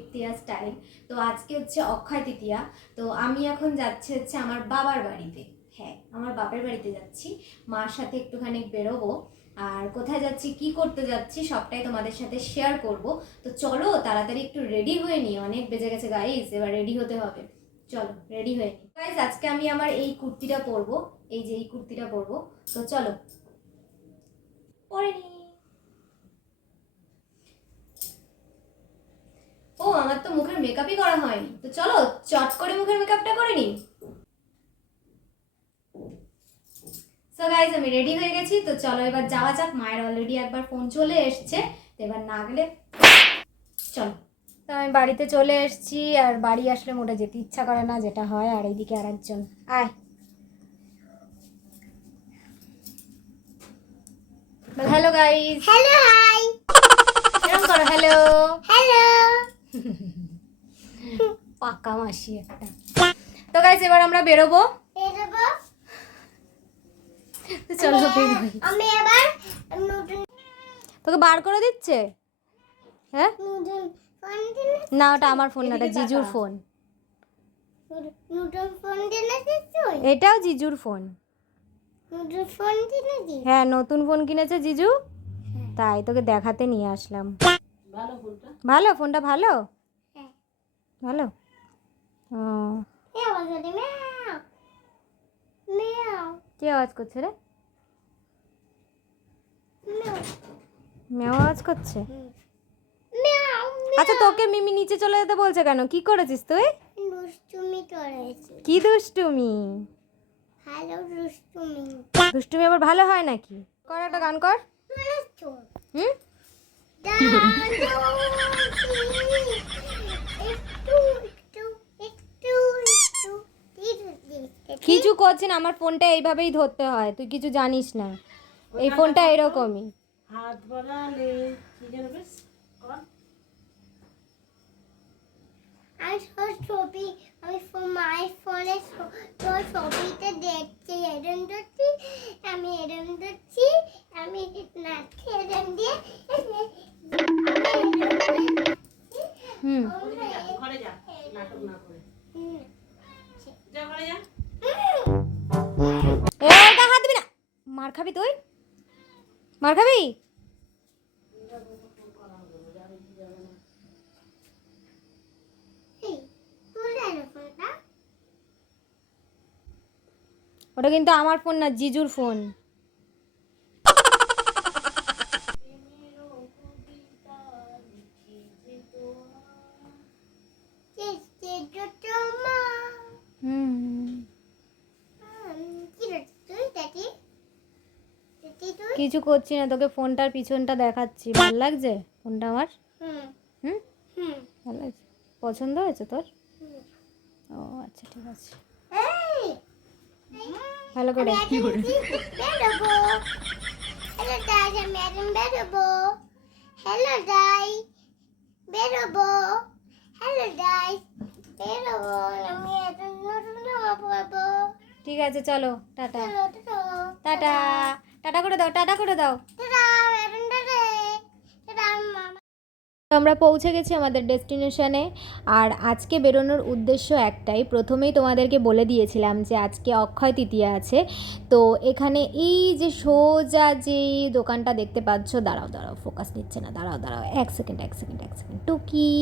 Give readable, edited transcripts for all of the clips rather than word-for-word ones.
তৃতীয়া style. তো আজকে হচ্ছে অক্ষয় তৃতীয়া। তো আমি এখন যাচ্ছি হচ্ছে আমার বাবার বাড়িতে। হ্যাঁ, আমার বাবার বাড়িতে যাচ্ছি, মার সাথে একটুখানি বেরোবো। আর কোথায় যাচ্ছি, কি করতে যাচ্ছি, সবটাই তোমাদের সাথে শেয়ার করব। তো চলো তাড়াতাড়ি একটু রেডি হয়ে নিই, অনেক বেজে গেছে গাইস, এবার রেডি হতে হবে। চলো রেডি হয়ে নিই গাইস। আজকে আমি আমার এই কুর্তিটা পরবো, এই যে এই কুর্তিটা পরবো। তো চলো পরে নিই। ও, আমার তো মুখের মেকআপই করা হয়নি, তো চলো চট করে মুখের মেকআপটা করে নিই। সো গাইজ, আমি রেডি হয়ে গেছি, তো চলো এবার যাওয়া যাক। মায়ের অলরেডি একবার ফোন চলে এসছে, তো এবার না গেলে চলো। তো আমি বাড়িতে চলে এসেছি, আর বাড়ি আসলে মোটে যেতে ইচ্ছা করে না, যেটা হয়। আর এইদিকে আর একজন, আয় হ্যালো গাইজ। Hello hi. এরকম করো, হ্যালো হ্যালো। পাকা মাসি একটা। তো গাইজ এবার আমরা বেরোবো, বেরোবো। তো চলো বের হই। আমি এবার নতুন তোকে বার করে দিচ্ছে? হ্যাঁ নতুন ফোন দিলে না, ওটা আমার ফোন না, ওটা জিজুর ফোন। নতুন ফোন দিলে তুই? এটাও জিজুর ফোন। নতুন ফোন দিলে দি? হ্যাঁ, নতুন ফোন কিনেছে জিজু, তাই তোকে দেখাতে নিয়ে আসলাম। ভালো ফোনটা, ভালো ফোনটা, ভালো হ্যাঁ। ভালো। ও, এ আওয়াজ হচ্ছে মিয়াও মিয়াও কি আওয়াজ করছে রে? মিয়াও মেও আওয়াজ করছে। মিয়াও। আচ্ছা, তোকে মিমি নিচে চলে যেতে বলছে কেন? কি করেছিস তুই? দুষ্টুমি করেছি। কি দুষ্টুমি? হ্যালো দুষ্টুমি। দুষ্টুমি আবার ভালো হয় নাকি? কর একটা গান কর। হুম, কিছু করছি না, আমার ফোনটা এইভাবেই ধরতে হয়, তুই কিছু জানিস না। এই ফোনটা এরকমই। হাত বাড়ালে কি যেন বেশ কর। মায়ের ফোনে তোর ছবিতে দেখছি, এরম ধরছি, আমি এরম ধরছি, আমি নাচছি এরম দিয়ে। হুম, ঘরে যা, নাটক না করে যা, ঘরে যা। এটা হাত দিবি না, মার খাবি তুই, মার খাবি। ওটা কিন্তু আমার ফোন না, জিজুর ফোন। কিছু করছি না, তোকে ফোনটার পিছনটা দেখাচ্ছি। ভালো লাগছে ফোনটা আমার? হুম, ভালো লাগছে? পছন্দ হয়েছে তোর? ও আচ্ছা, ঠিক আছে, ভালো করে। হ্যালো ডাই, বেরোবো। হ্যালো ডাই, বেরোবো। আমি এখন নতুন জামা পরবো। ঠিক আছে, চলো টাটা। চলো, টাটা। টাটা, টাটা করে দাও, টাটা করে দাও। টাটা, এখন টাটা। টাটা, মামা। তো আমরা পৌঁছে গেছি আমাদের ডেস্টিনেশনে। আর আজকে বেরোনোর উদ্দেশ্য একটাই, প্রথমেই তোমাদেরকে বলে দিয়েছিলাম যে আজকে অক্ষয় তৃতীয়া আছে। তো এখানে এই যে সোজা যে দোকানটা দেখতে পাচ্ছ, দাঁড়াও দাঁড়াও, ফোকাস নিচ্ছে না, দাঁড়াও দাঁড়াও, এক সেকেন্ড টুকি,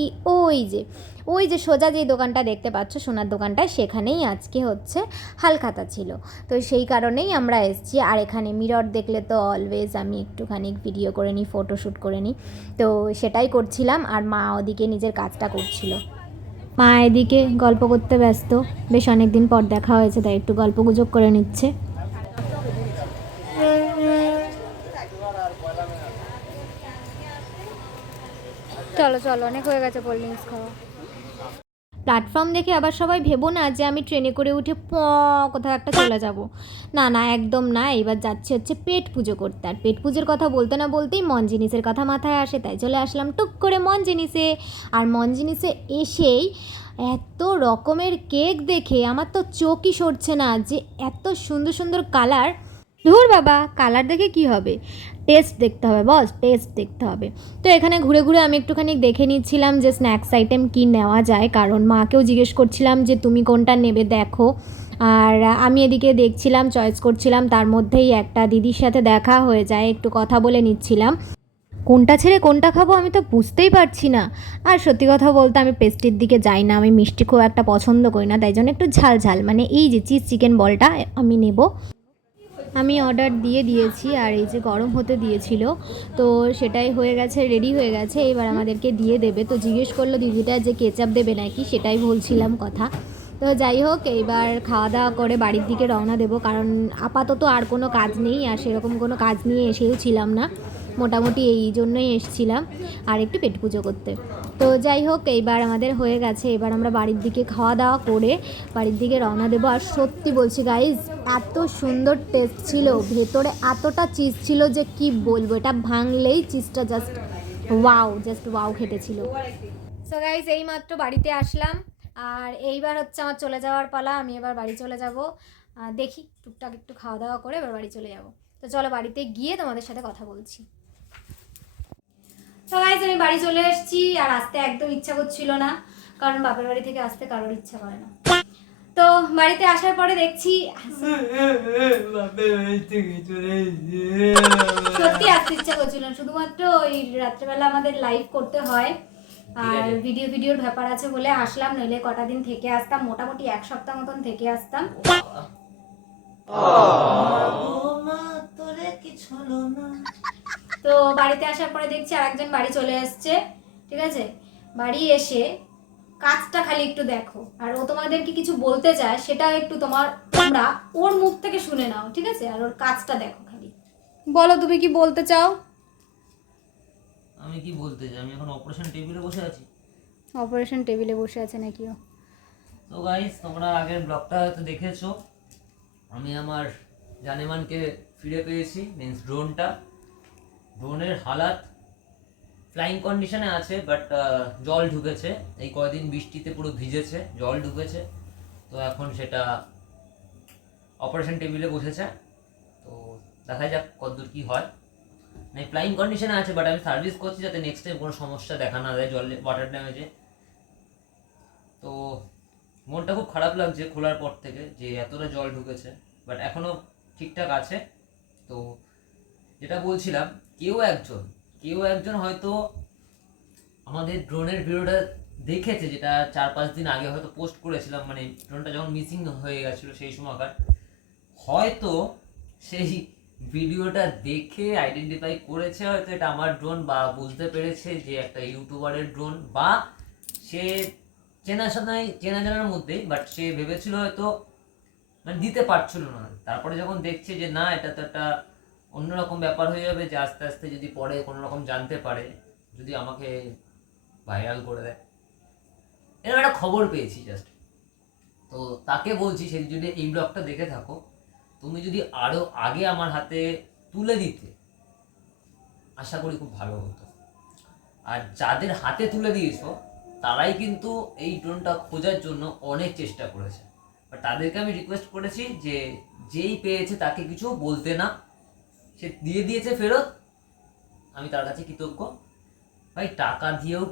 ওই যে সোজা যে দোকানটা দেখতে পাচ্ছ, সোনার দোকানটা, সেখানেই আজকে হচ্ছে হালখাতা ছিল। তো সেই কারণেই আমরা এসেছি। আর এখানে মিরর দেখলে তো অলওয়েজ আমি একটুখানি ভিডিও করে নিই, ফটোশ্যুট করে নিই, তো সেটাই করছিলাম। আর মা ওদিকে নিজের কাজটা করছিল, মা এদিকে গল্প করতে ব্যস্ত। বেশ অনেক দিন পর দেখা হয়েছে, তাই একটু গল্প গুজব করে নিচ্ছে। চলো চলো, অনেক হয়ে গেছে কোল্ড ড্রিঙ্কস খাওয়া। প্ল্যাটফর্ম দেখে আবার সবাই ভেবো না যে আমি ট্রেনে করে উঠে কোথাও একটা চলে যাব। না না, একদম না। এবার যাচ্ছি হচ্ছে পেট পুজো করতে। আর পেট পুজোর কথা বলতে না বলতেই মন জিনিসের কথা মাথায় আসে, তাই চলে আসলাম টুক করে মন জিনিসে। আর মন জিনিসে এসেই এত রকমের কেক দেখে আমার তো চোখই সরছে না, যে এত সুন্দর সুন্দর কালার। ধুর বাবা, কালার দেখে কি হবে, টেস্ট দেখতে হবে বস, টেস্ট দেখতে হবে। তো এখানে ঘুরে ঘুরে আমি একটুখানি দেখে নিচ্ছিলাম যে স্ন্যাক্স আইটেম কি নেওয়া যায়, কারণ মাকেও জিজ্ঞেস করছিলাম যে তুমি কোনটা নেবে দেখো। আর আমি এদিকে দেখছিলাম, চয়েস করছিলাম, তার মধ্যেই একটা দিদির সাথে দেখা হয়ে যায়, একটু কথা বলে নিচ্ছিলাম। কোনটা ছেড়ে কোনটা খাবো আমি তো বুঝতেই পারছি না। আর সত্যি কথা বলতে আমি পেস্ট্রির দিকে যাই না, আমি মিষ্টি খুব একটা পছন্দ করি না, তাই জন্য একটু ঝাল ঝাল মানে এই যে চিজ চিকেন বলটা আমি নেব। আমি অর্ডার দিয়ে দিয়েছি আর এই যে গরম হতে দিয়েছিল, তো সেটাই হয়ে গেছে, রেডি হয়ে গেছে, এবার আমাদেরকে দিয়ে দেবে। তো জিজ্ঞেস করলো দিদিটা যে কেচাপ দেবে নাকি, সেটাই বলছিলাম কথা। তো যাই হোক, এইবার খাওয়া দাওয়া করে বাড়ির দিকে রওনা দেবো, কারণ আপাতত আর কোনো কাজ নেই, আর সেরকম কোনো কাজ নিয়ে এসেও ছিলাম না, মোটামুটি এই জন্যই এসেছিলাম আর একটু পেট পুজো করতে। তো যাই হোক, এইবার আমাদের হয়ে গেছে, এবার আমরা বাড়ির দিকে খাওয়া দাওয়া করে বাড়ির দিকে রওনা দেবো। আর সত্যি বলছি গাইজ, এত সুন্দর টেস্ট ছিল, ভেতরে এতটা চিজ ছিল যে কি বলবো, এটা ভাঙলেই চিজটা জাস্ট ওয়াও খেতে ছিল। সো গাইজ, এইমাত্র বাড়িতে আসলাম, আর এইবার হচ্ছে আমার চলে যাওয়ার পালা, আমি এবার বাড়ি চলে যাব। দেখি টুকটাক একটু খাওয়া দাওয়া করে এবার বাড়ি চলে যাব। তো চলো বাড়িতে গিয়ে তোমাদের সাথে কথা বলছি। তো গাইজ, আমি বাড়ি চলে এসেছি, আর আসতে একদম ইচ্ছা করছিল না, কারণ বাপের বাড়ি থেকে আসতে কারোর ইচ্ছা করে না। তো বাড়িতে আসার পরে দেখছি সত্যি আসতে ইচ্ছা করছিল না, শুধুমাত্র ওই রাত্রেবেলা আমাদের লাইভ করতে হয়, আর ভিডিওর ব্যাপার আছে বলে আসলাম, নইলে কটা দিন থেকে আসতাম, মোটামুটি 1 সপ্তাহ মতন থেকে আসতাম। তো বাড়িতে আসার পরে দেখছি আরেকজন বাড়ি চলে আসছে, ঠিক আছে, বাড়ি এসে কাজটা খালি একটু দেখো, আর ও তোমাদেরকে কিছু বলতে চায় সেটাও একটু তোমরা ওর মুখ থেকে শুনে নাও, ঠিক আছে, আর ওর কাজটা দেখো খালি। বলো তুমি কি বলতে চাও? আমি কি বলতে চাই, আমি এখন অপারেশন টেবিলে বসে আছি। অপারেশন টেবিলে বসে আছে নাকি ও? তো গাইস, তোমরা আগের ব্লগটা হয়তো দেখেছো, আমি আমার জানেমানকে ফিরে পেয়েছি, মিন্স ড্রোনের হালাত ফ্লাইং কন্ডিশনে আছে, বাট জল ঢুকেছে, এই কয়দিন বৃষ্টিতে পুরো ভিজেছে, জল ঢুকেছে, তো এখন সেটা অপারেশন টেবিলে বসেছে। তো দেখা যাক কতদূর কি হয়। মানে ফ্লাইং কন্ডিশনে আছে, বাট আমি সার্ভিস করছি যাতে নেক্সট টাইম কোনো সমস্যা দেখা না দেয় জলে, ওয়াটার ড্যামেজে। তো মনটা খুব খারাপ লাগছে খোলার পর থেকে যে এতটা জল ঢুকেছে, বাট এখনো ঠিকঠাক আছে। তো যেটা বলছিলাম, কেউ একজন হয়তো আমাদের ড্রোনের ভিডিওটা দেখেছে, যেটা 4-5 দিন আগে হয়তো পোস্ট করেছিলাম, মানে ড্রোনটা যখন মিসিং হয়ে গেছিলো সেই সময়কার, হয়তো সেই ভিডিওটা দেখে আইডেন্টিফাই করেছে হয়তো এটা আমার ড্রোন, বা বুঝতে পেরেছে যে একটা ইউটিউবারের ড্রোন, বা সে চেনা জানার মধ্যেই, বাট সে ভেবেছিল হয়তো মানে দিতে পারছিল না, তারপরে যখন দেখছে যে না, এটা তো একটা অন্যরকম ব্যাপার হয়ে যাবে, যে আস্তে আস্তে যদি পরে কোনো রকম জানতে পারে, যদি আমাকে ভাইরাল করে দেয়, এরকম একটা খবর পেয়েছি জাস্ট। তো তাকে বলছি, সে যদি এই ব্লগটা দেখে থাকো, তুমি যদি আরো আগে আমার হাতে তুলে দিতে, আশা করি খুব ভালো হতো। আর যাদের হাতে তুলে দিয়েছো তারাই কিন্তু এই ড্রোনটা খোঁজার জন্য অনেক চেষ্টা করেছে, বাট তাদেরকে আমি রিকোয়েস্ট করেছি যে যেই পেয়েছে তাকে কিছু বলতে না, সে দিয়ে দিয়েছে ফেরত, আমি তার কাছে কৃতজ্ঞ। ভাই, টাকা দিয়েও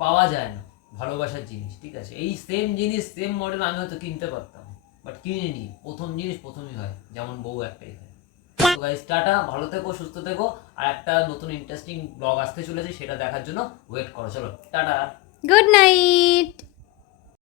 পাওয়া যায় না ভালোবাসার জিনিস, ঠিক আছে, এই সেম জিনিস সেম মডেল আমি হয়তো কিনতে পারতাম, বাট কিনিনি। প্রথম জিনিস প্রথমই হয়, যেমন বউ একটাই হয়। তো গাইস, টাটা, ভালো থেকো, সুস্থ থেকো, আর একটা নতুন ইন্টারেস্টিং ব্লগ আসতে চলেছে, সেটা দেখার জন্য ওয়েট করো। চলো টাটা, গুড নাইট।